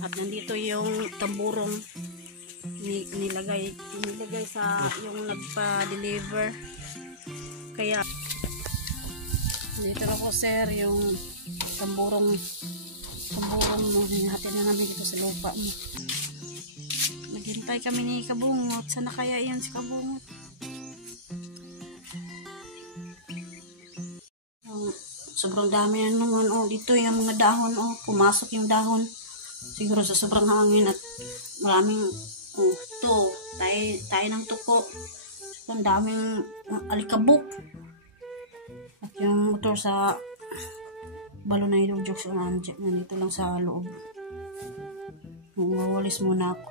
At nandito yung tamburong nilagay sa yung nagpa-deliver. Kaya dito na po sir yung tamburong mo. Hinahatid na namin dito sa lupa mo. Naghintay kami ni Kabungot. Sana kaya yan si Kabungot? Sobrang dami na naman. Oh, dito yung mga dahon. Oh, pumasok yung dahon. Siguro sa sobrang hangin at maraming tayo ng tuko. Ang daming alikabok. At yung motor sa balon na yung jokes nandito lang sa loob. Mawalis muna ako.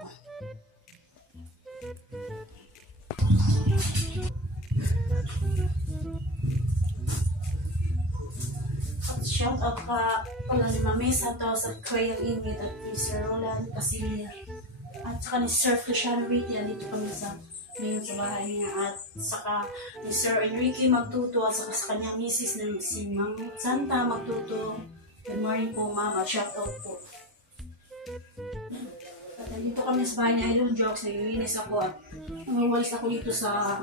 Shout out pala ni Mami Sato sa Kuya Ingrid at ni Sir Roland Casilia at saka ni Sir Luciano Ritia. Dito kami ngayon sa bahay niya at saka ni Sir Enrique Magtuto at saka sa kanyang misis na si Mang Santa Magtuto. Good morning po mama, shout out po. At dito kami sa bahay ni Idol Jokes. Naglilinis ako at umawalis ako dito sa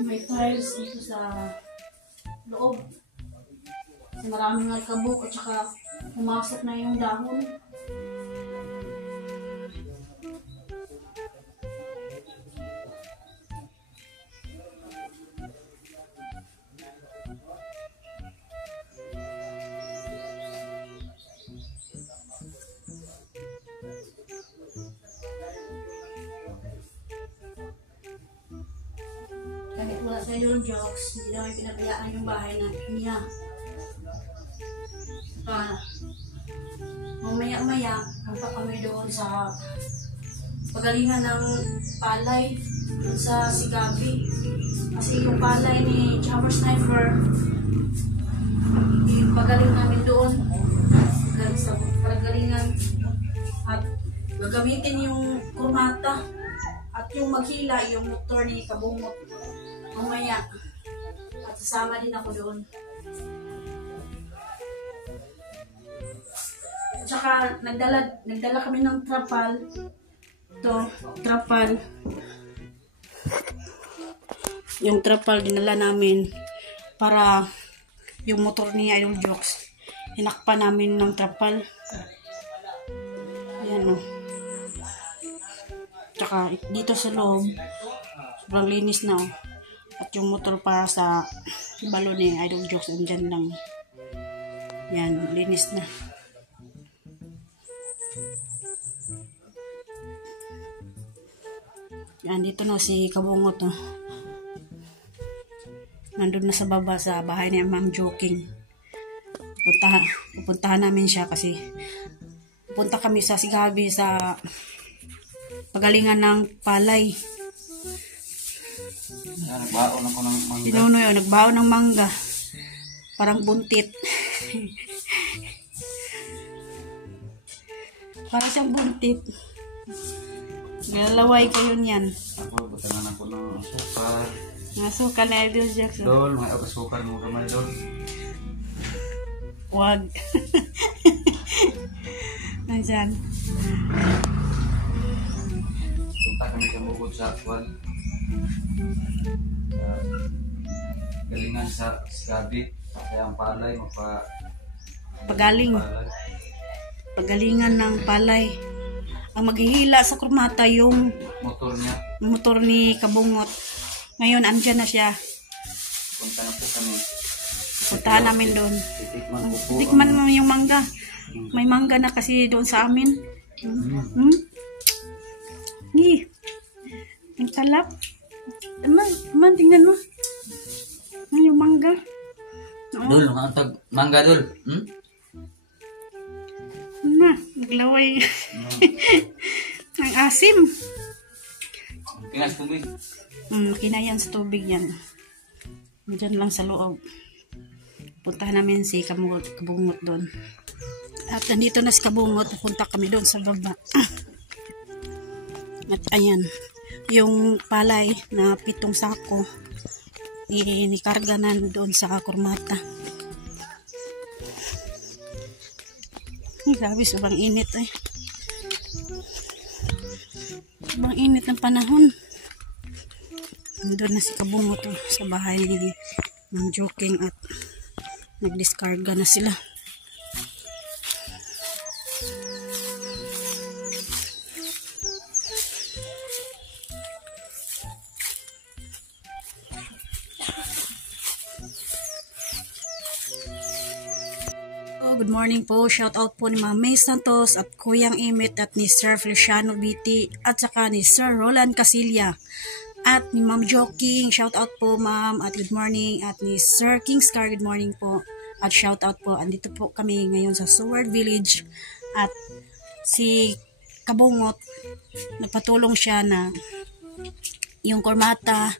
may tiles dito sa loob. Maraming alikabok at saka pumasok na yung dahon. Kahit wala sa Idol Jokes, hindi namin pinabayaan yung bahay niya. Mamaya-maya punta kami doon sa pagalingan ng palay doon sa Sigabi kasi yung palay ni Jammer Sniper ipagaling namin doon sa pagalingan at gagamitin yung kurmata at yung maghila yung motor ni Kabungot mamaya at sasama din ako doon. Tsaka nagdala kami ng trapal. Ito, trapal. Yung trapal dinala namin para yung motor ni Idol Jokes. Hinakpa namin ng trapal. Ayan o. Tsaka dito sa loob, sobrang linis na o. At yung motor para sa balon ni Idol Jokes, andyan lang. Yan, linis na. Yan, dito na si Kabungot. Oh. Nandun na sa baba sa bahay ni Ma'am Joking. Pupuntahan namin siya kasi pupunta kami sa Sigabi sa pagalingan ng palay. Nagbaon ako ng mangga. Pinuno yun, nagbaon ng mangga. Parang buntit. Parang siyang buntit. Galaway kayo niyan. Ako, butanan ako ng asukar. Asukar na Idol Jackson. Dol, may asukar mo kamay, Dol. Wag. Nandiyan. Punta kami sa Mugod sa Kwan. Galingan sa Sigabi. Kaya ang palay, Pagalingan ng palay. Ang maghihila sa kurmata yung motor ni Kabungot. Ngayon, andyan na siya. Punta na po kami. Puntahan namin doon. Tikman mo yung mangga. May mangga na kasi doon sa amin. Ang talap. Aman, tingnan mo. Yung mangga. Dol, nakatag mangga, Dol. Naglaway. Ang asim. Kinas tubig. Kinayan sa tubig yan. Diyan lang sa loob. Puntahan namin si Kabungot doon. At nandito na si Kabungot. Punta kami doon sa baba. At ayan. Yung palay na 7 sako. Inikarga na doon sa kurmata. Grabe, sobrang init eh. Sobrang init ng panahon. Nandun na si Kabungot sa bahay ni Ma'am Joking at nagdiskarga na sila. Good morning po. Shout out po ni Ma'am May Santos at Kuyang Imit at ni Sir Feliciano Biti at saka ni Sir Roland Casilla at ni Ma'am Joking. Shout out po ma'am at good morning at ni Sir Kingscar. Good morning po at shout out po. Andito po kami ngayon sa Seward Village at si Kabungot nagpatulong siya na yung kormata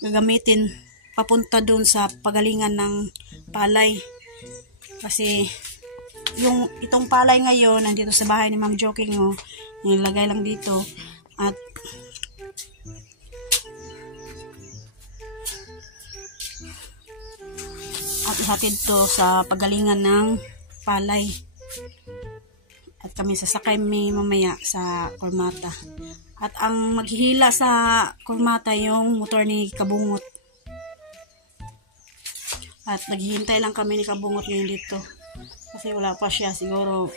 gagamitin papunta doon sa pagalingan ng palay. Kasi yung itong palay ngayon nandito sa bahay ni Ma'am Joking nilagay lang dito at ihatid to sa pagalingan ng palay at kami sasakay mamaya sa kormata at ang maghihila sa kormata yung motor ni Kabungot at naghihintay lang kami ni Kabungot ngayon dito kasi wala pa siya, siguro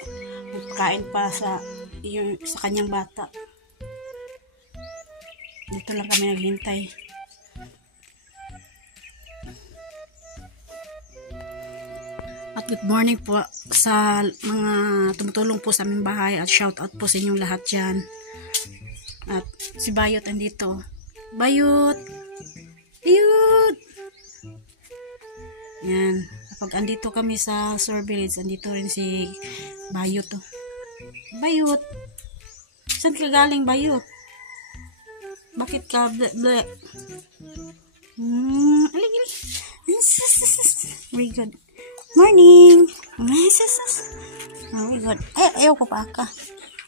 magpakain pa sa kanyang bata. Dito lang kami naghihintay. At good morning po sa mga tumutulong po sa aming bahay at shout out po sa inyong lahat dyan. At si Bayot andito. Bayot! Bayot! Yan. Kapag andito kami sa Seward Village, andito rin si Bayot. Bayot! Saan ka galing, Bayot? Bakit ka ble? Alig. Very good. Morning! Oh my God. Ayaw ko paaka.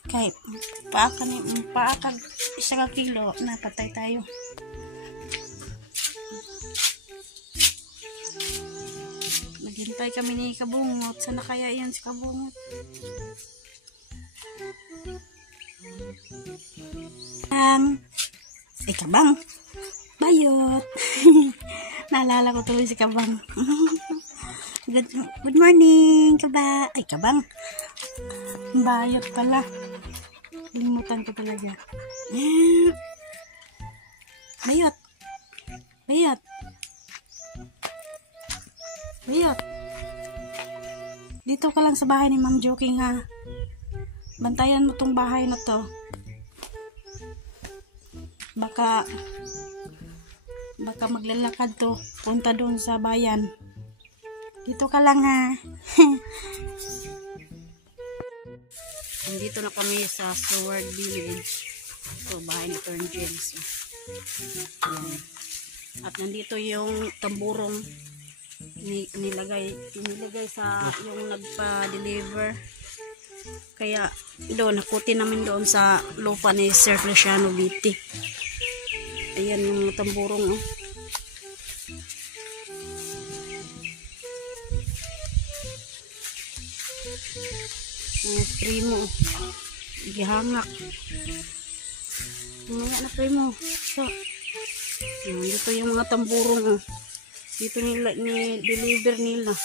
Kahit paaka isang kilo, napatay tayo. Naghintay kami ni Kabungot. Sana kaya yan si Kabungot? Si Kabang. Bayot. Naalala ko tuloy si Kabang. Good morning, Kaba. Ay, Kabang. Bayot pala. Limutan ko talaga. Bayot. Bayot. Bayot. Dito ka lang sa bahay ni Ma'am Joking ha. Bantayan mo tong bahay na to. Baka maglalakad to. Punta doon sa bayan. Dito ka lang ha. Nandito na kami sa Seward Village. Ito, bahay ni Turn James. At nandito yung tamburong nilagay sa yung nagpa-deliver. Kaya doon, nakuti namin doon sa lupa ni Sir Feliciano Biti. Ayan yung tamburong primo gihangak mamaya na primo so dito yung mga tamburong dito nila ni-deliver nila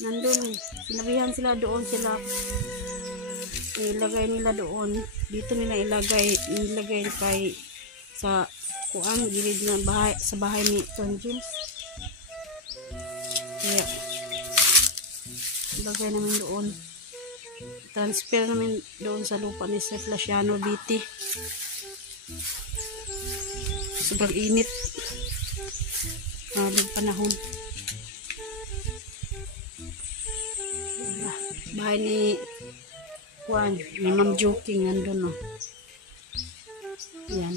nandun sinabihan sila doon sila ilagay nila doon dito nila ilagay kay sa kuang gilid na bahay sa bahay ni Tom James kaya ilagay namin doon transfer namin doon sa lupa ni Sir Feliciano Biti. Sobrang init. Habang panahon. Bahay ni Juan, ni Ma'am Joking nandun Yan.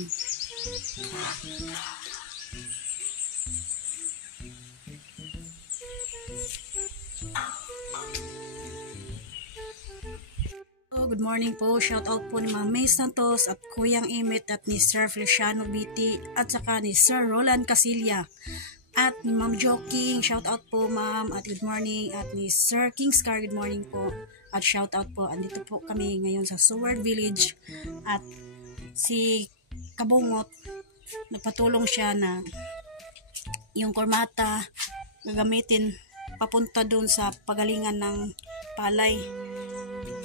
Good morning po. Shout out po ni Ma'am May Santos at Kuyang Imit at ni Sir Feliciano Biti at saka ni Sir Roland Casilla at ni Ma'am Joking. Shout out po ma'am at good morning at ni Sir Kingscar. Good morning po at shout out po. Andito po kami ngayon sa Seward Village at si Kabungot nagpatulong siya na yung kormata gagamitin papunta doon sa pagalingan ng palay.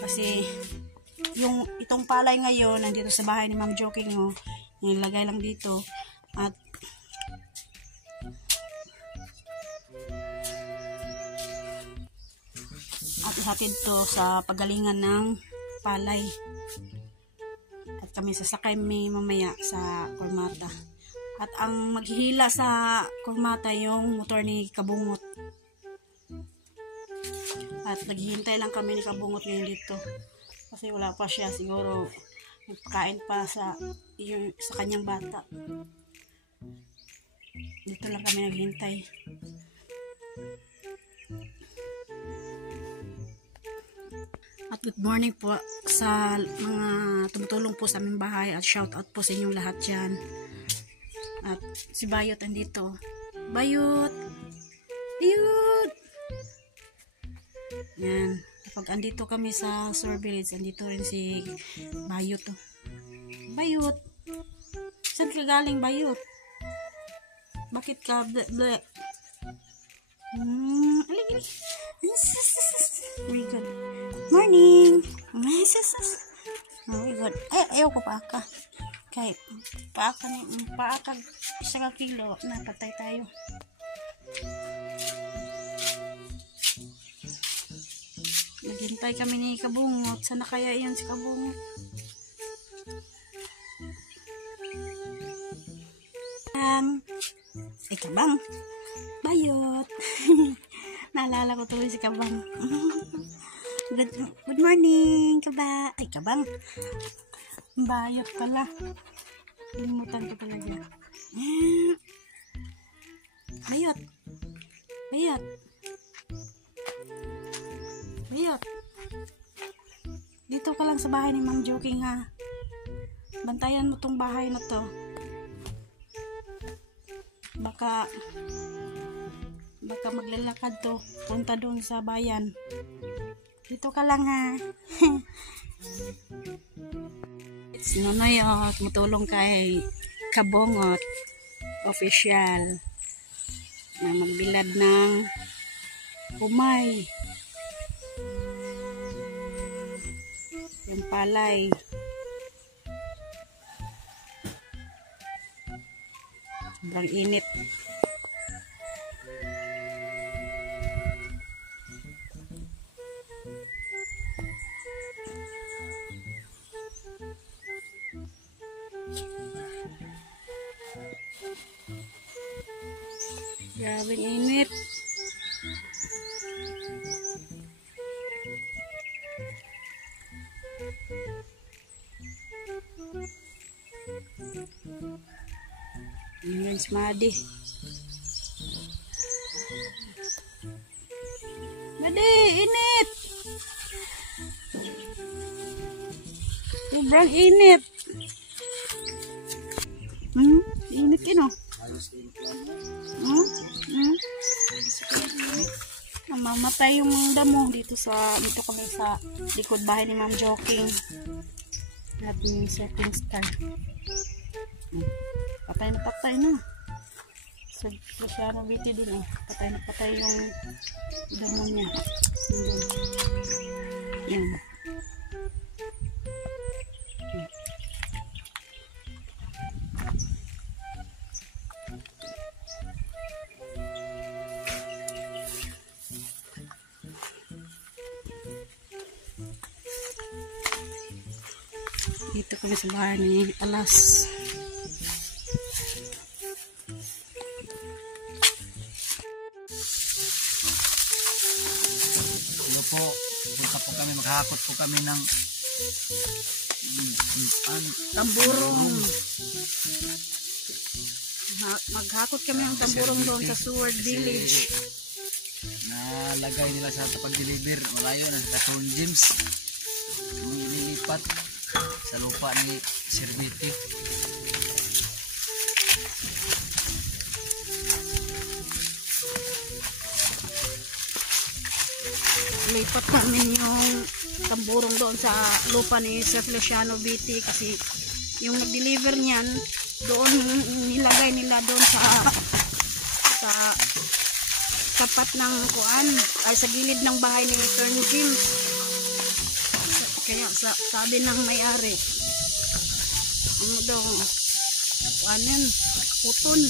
Kasi itong palay ngayon nandito sa bahay ni Ma'am Joking, nilagay lang dito at ihatid to sa pagalingan ng palay at kami sasakay mamaya sa kormata at ang maghihila sa kormata yung motor ni Kabungot at naghihintay lang kami ni Kabungot ngayon dito kasi wala pa siya, siguro nagpakain pa sa kanyang bata. Dito lang kami naghihintay. At good morning po sa mga tumutulong po sa aming bahay at shout out po sa inyong lahat dyan. At si Bayot andito. Bayot! Bayot! Yan. Kapag andito kami sa Seward Village, andito rin si Bayot. Bayot! Saan ka galing, Bayot? Bakit ka ble? Alig. Oh my God. Morning! Oh my God. Ayaw ko paaka. Kahit paaka 1 kilo. Napatay tayo. Naghintay kami ni Kabungot. Sana kaya yan si Kabungot? Si Kabang. Bayot. Naalala ko tuloy si Kabang. Good morning, Kaba. Ay, Kabang. Bayot pala. Limutan ko talaga. Bayot. Bayot. Bayot. Dito ka lang sa bahay ni Ma'am Joking, ha. Bantayan mo tong bahay na to. Baka maglalakad to. Punta doon sa bayan. Dito ka lang, ha. It's Nonoy, tumutulong kay Kabungot official na magbilad ng umay. Yung palay. Sobrang init. Grabing init. Ayan si Madi. Madi, init. Sobrang init. Init yun, Mamatay yung damo dito kami sa likod bahay ni Ma'am Joking at yung setting star. Patay na so siya na biti din, patay yung damo niya. Yan. Dito kami sa bahay ni Alas. Hello po, punta po kami, maghahakot po kami ng tamburong. Maghakot kami ng tamburong doon sa Seward Village. Nalagay nila sa pag-deliver, malayo na sa Katon James. Nililipat sa lupa ni Serviti. Lipat namin yung tamburong doon sa lupa ni Sir Feliciano BT, kasi yung nag-deliver niyan doon nilagay nila doon sa tapat ng kuan ay sa gilid ng bahay ni Turn James. Kaya sabi ng may-ari, ano daw, kuanin, kuton.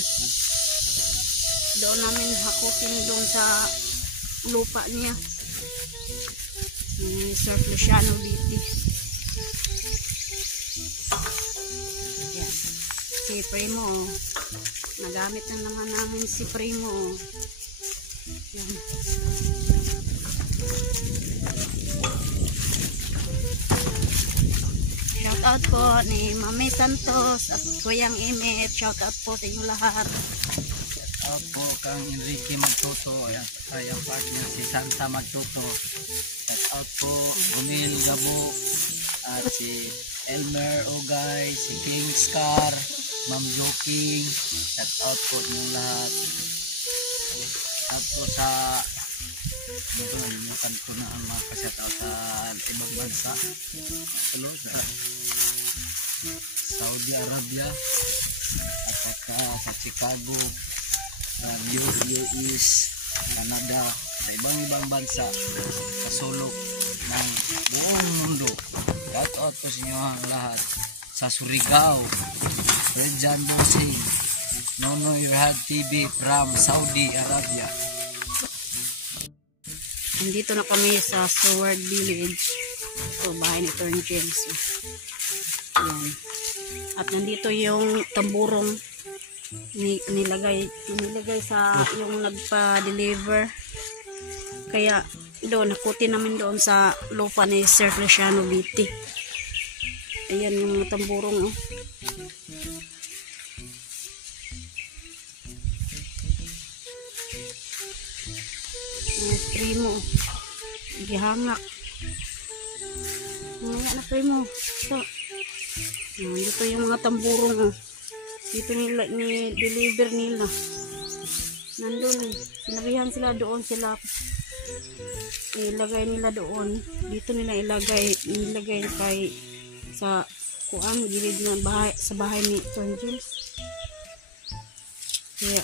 Doon namin hakutin doon sa lupa niya ni Sir Feliciano BT. Yan. Si Primo, nagamit na naman namin si Primo. Yan. Shout out po ni Mami Santos at Kuyang Imit. Shout out po sa inyo lahat. Shout out po kang Enrique Magtuto, ay ang partner si Santa Magtuto. Shout out po Gumil Gabo at si Elmer Ogay, si King Scar, Ma'am Joking. Shout out po niyo lahat. Shout out po sa nalimutan ko na ang mga pa-shout out sa ibang bansa. Hello sa Saudi Arabia at saka sa Chicago, US, Canada, sa ibang bansa, sa sulok ng buong mundo. Shout out po sa inyo ang lahat. Sa Surigao, Rejan Bosing, Nono Yurhad TV from Saudi Arabia. Nandito na kami sa Seward Village. Ito, bahay ni Turn James. Yan. At nandito yung tamburong nilagay sa yung nagpa-deliver. Kaya doon, nakutin namin doon sa lupa ni Sir Feliciano BT. Ayan yung mga tamburong. Oh. Primo, gihangak. Ngayon na Primo. Ito. Dito yung mga tamburong. Oh. Dito nila ni-deliver nila. Nandun. Sinabihan sila doon sila. Ilagay nila doon. Dito nila ilagay kay sa kuan gilid ng bahay, sa bahay ni Turn James. Kaya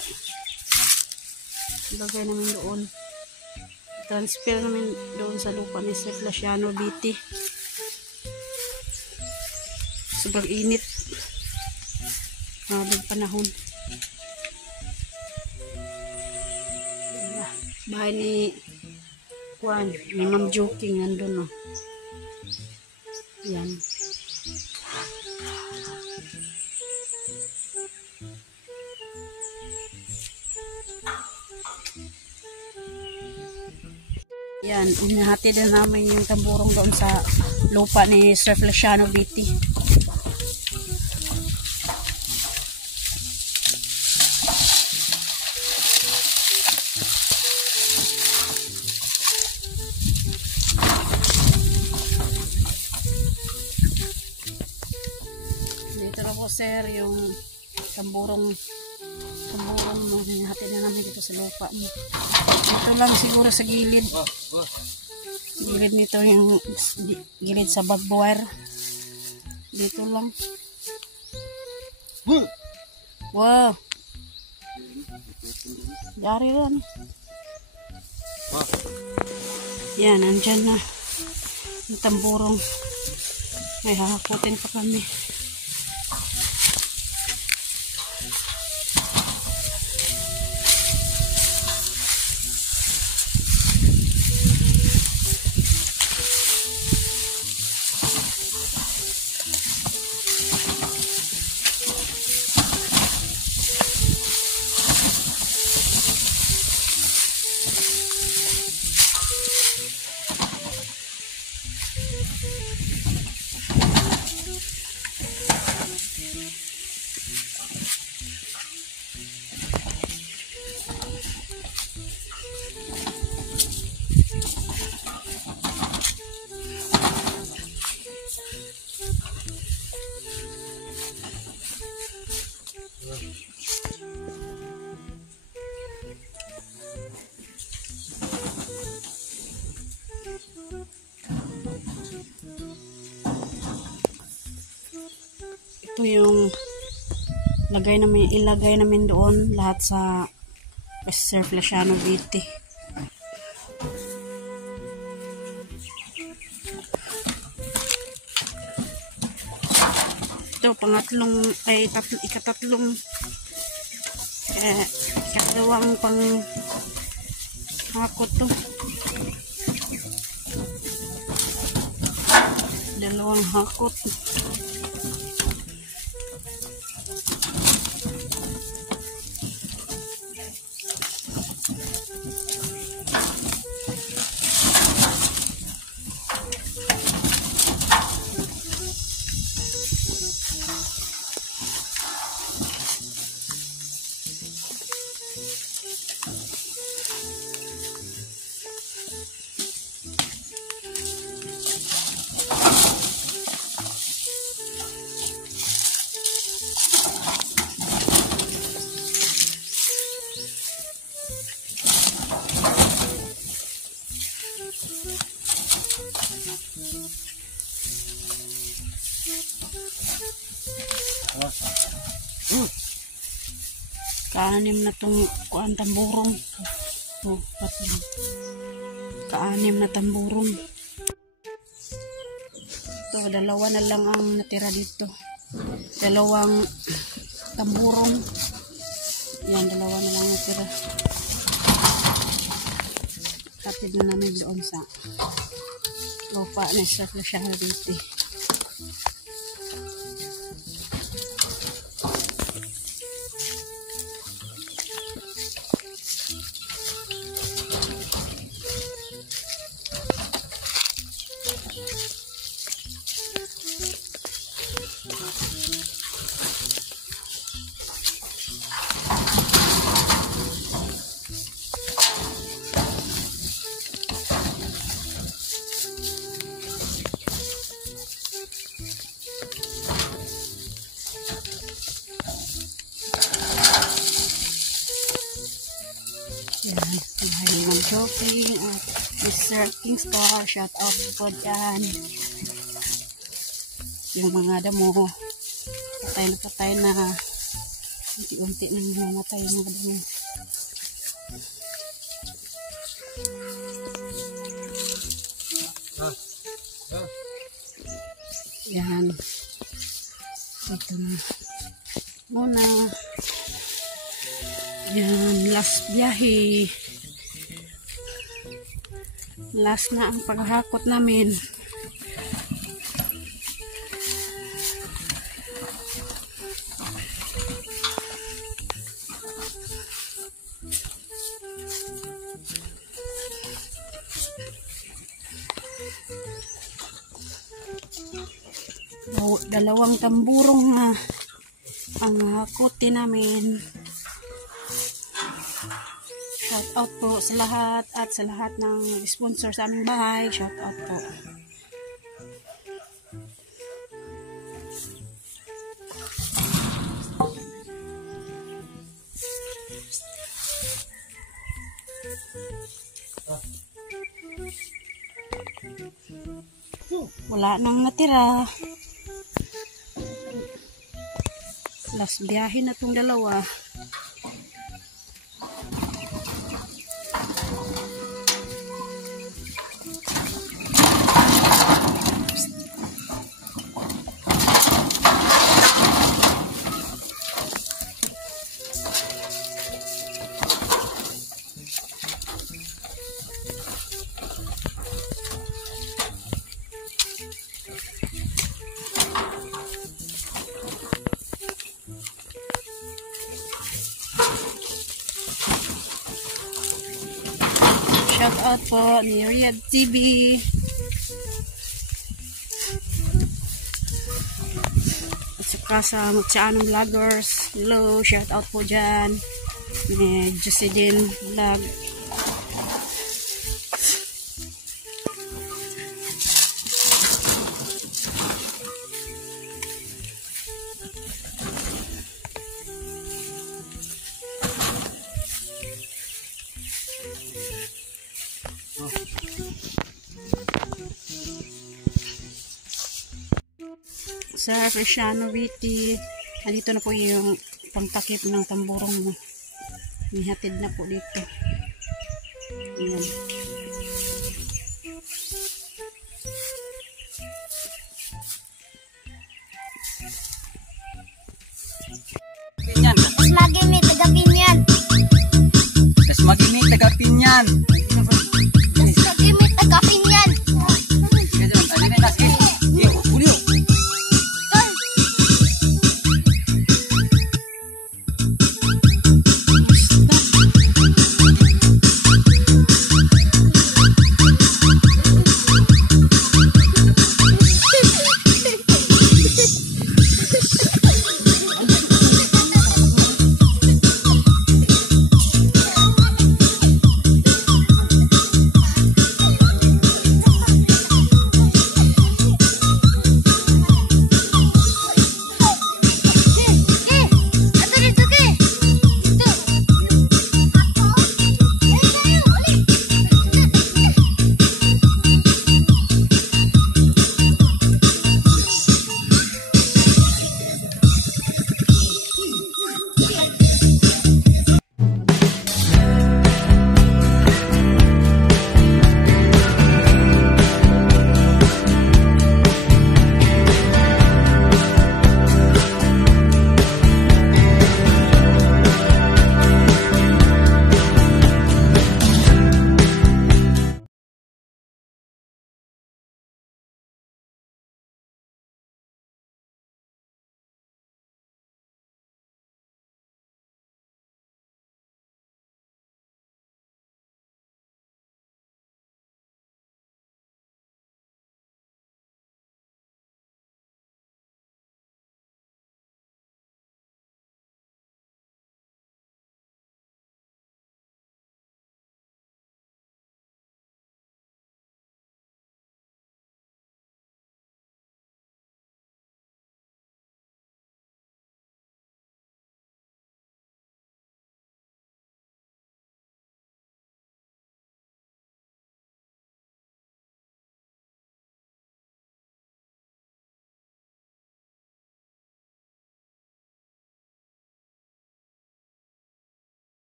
ilagay namin doon. Transfer namin doon sa lupa ni Sir Feliciano BT. Sobrang init. Mabing panahon. Bahay ni Juan, ni Ma'am Joking nandun, oh. Yan. Yan, inahati din namin yung tamburong doon sa lupa ni Sir Feliciano BT. Dito na po sir yung tamburong mo, inahati na namin dito sa lupa mo. Ito lang siguro sa gilid. Gilid nito yung gilid sa barbed wire. Dito lang. Wow. Dari rin. Yan, nandyan na. Yung tamburong. Ay, hahakutin pa kami. Ito yung ilagay namin doon lahat sa Sir Feliciano Beatty. Ito ikatlawang pang hakot to. Dalawang hakot. Kaanim na tong kuan tamburong. Tatlo. Kaanim na tamburong. Ito, dalawa na lang ang natira dito. Dalawang tamburong. Yan, dalawa na lang natira. Kapit na namin doon sa lupa na Sir Feliciano Beatty. Yan, mahiling mag-shopping at Mr. Kingstar, shout out po dyan. Yung mga damo, patay na unti-unti na namatay yung mga damo. Yan, ito na muna. Yan, last biyahe. Last na ang paghakot namin. Dalawang tamburong na ang hakotin namin. Shout out po sa lahat at sa lahat ng sponsor sa aming bahay. Shout out po. Wala nang natira. Last biyahe na tong dalawa. Shout out po ni Riyadh TV. At saka sa Magsaanong Vloggers. Hello, shout out po dyan. Ni Jocelyn Vlog. Sir Cristiano Witty. Andito na po yung pangtakip ng tamburong mo. Nihatid na po dito. Ayan. Pinyan. Mas magimit taga Pinyan. Mas magimik taga Pinyan. Mas magimit taga Pinyan. Sige dyan. Ano na tas eh. Iyo, ulyo.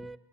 Bye.